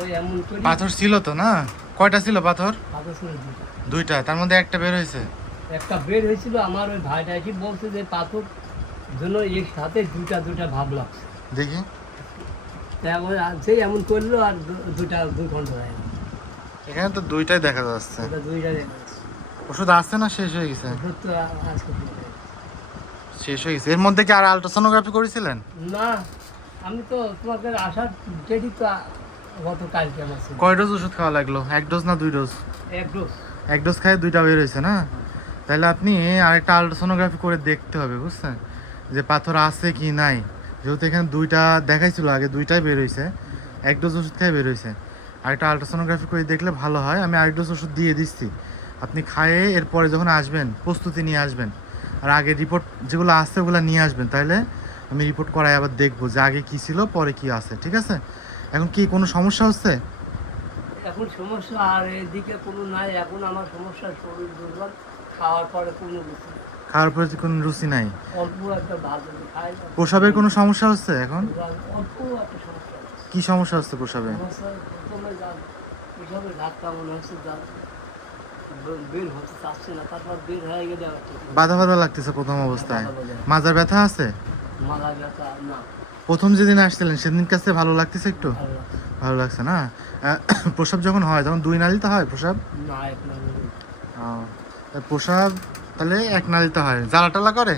ওই এমন করি পাথর ছিল তো না? কয়টা ছিল পাথর? পাথর ছিল দুটো। দুইটা, তার মধ্যে একটা বের হয়েছে। একটা বের হয়েছিল, আমার ওই ভাইটা এসে বলছে যে পাথর জন্য এর সাথে দুটা দুটা ভাব লাগছে। দেখি। তারপরে সেই এমন করলো আর দুটা 2 ঘন্টা হয়ে গেল। এখানে তো দুইটাই দেখা যাচ্ছে। ওটা দুইটা দেখা যাচ্ছে। ওষুধ আসছে না শেষ হয়ে গেছে? ওষুধ তো আজকে দিতে। শেষ হয়ে গেছে। এর মধ্যে কি আর আল্ট্রাসোনোগ্রাফি করেছিলেন? না, আমি তো তোমাকে আসার ডেটই তো গতকালকে আমার ছিল। কয় ডোজ ওষুধ খাওয়া লাগলো? 1 ডোজ না 2 ডোজ? 1 ডোজ। 1 ডোজ খায় দুইটা বের হয়েছে না? তাহলে আপনি আরেকটা আল্ট্রাসোনোগ্রাফি করে দেখতে হবে, বুঝছেন, যে পাথর আছে কি নাই। যেহেতু এখানে দুইটা দেখাইছিল আগে, দুইটাই বের হয়েছে, 1 ডোজ ওষুধ খাই বের হয়েছে। আরেকটা আল্ট্রাসোনোগ্রাফি করে দেখলে ভালো হয়। আমি 1 ডোজ ওষুধ দিয়ে দিচ্ছি, আপনি খায়ে এরপরে যখন আসবেন প্রস্তুতি নিয়ে আসবেন, আর আগে রিপোর্ট যেগুলো আছে ওগুলো নিয়ে আসবেন, তাহলে আমি রিপোর্ট করাই আবার দেখবো যে আগে কী ছিল পরে কি আছে। ঠিক আছে? এখন কি কোনো সমস্যা হচ্ছে? এখন সমস্যা আর এদিকে কোনো নাই। এখন আমার সমস্যা শরীর দুর্বল, খাওয়ার পরে কোনো কিছু নেই। খাওয়ার পরে কোনো রুচি নাই? অল্প একটা ভাত যদি খাই, প্রসাবের কোনো সমস্যা হচ্ছে এখন? অল্প একটা সমস্যা হচ্ছে। কি সমস্যা হচ্ছে প্রসাবে? সমস্যা প্রথমে যা প্রথমে ঘাটটা মনে হচ্ছে যা বের হতে চাচ্ছে না, তারপর বের হয়ে গেলে আবার ঠিক হয়ে বাধা বাধা লাগতেছে প্রথম অবস্থায়? বাধা বাধা। মাজার ব্যথা আছে? মাথা ব্যথা না, প্রথম যেদিন আসছিলেন সেদিন কাছে ভালো লাগতেছে একটু? ভালো লাগছে ভালো লাগছে না? প্রসাব যখন হয় তখন 2 নালিতে হয় প্রসাব? না, এক নম্বরে তা প্রসাব তাহলে 1 নালিতে হয়। জ্বালা টালা করে?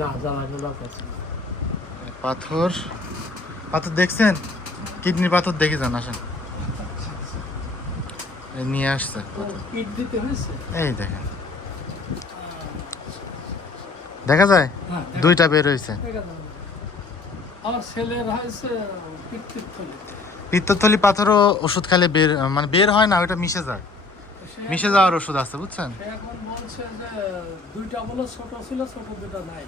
না, জ্বালা করছে না। পাথর, পাথর দেখছেন? কিডনির পাথর দেখে যান, আসেন। এই নিয়ে আসছে, কিট দিতে হয়েছে। এই দেখেন, দেখা যায় হ্যাঁ, দুইটা বের হয়েছে। আমার ছেলের হয়েছে পিত্তথলি। পিত্তথলি পাথরও ওষুধ খেলে বের, মানে বের হয় না, ওটা মিশে যায়। মিশে যাওয়ার ওষুধ আছে, বুঝছেন? সে এখন বলছে যে দুইটা বলে ছোট ছিল, ছোট দুটো নাই,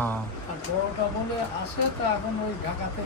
ও, আর বড়টা বলে আসে, তা এখন ওই ঢাকাতে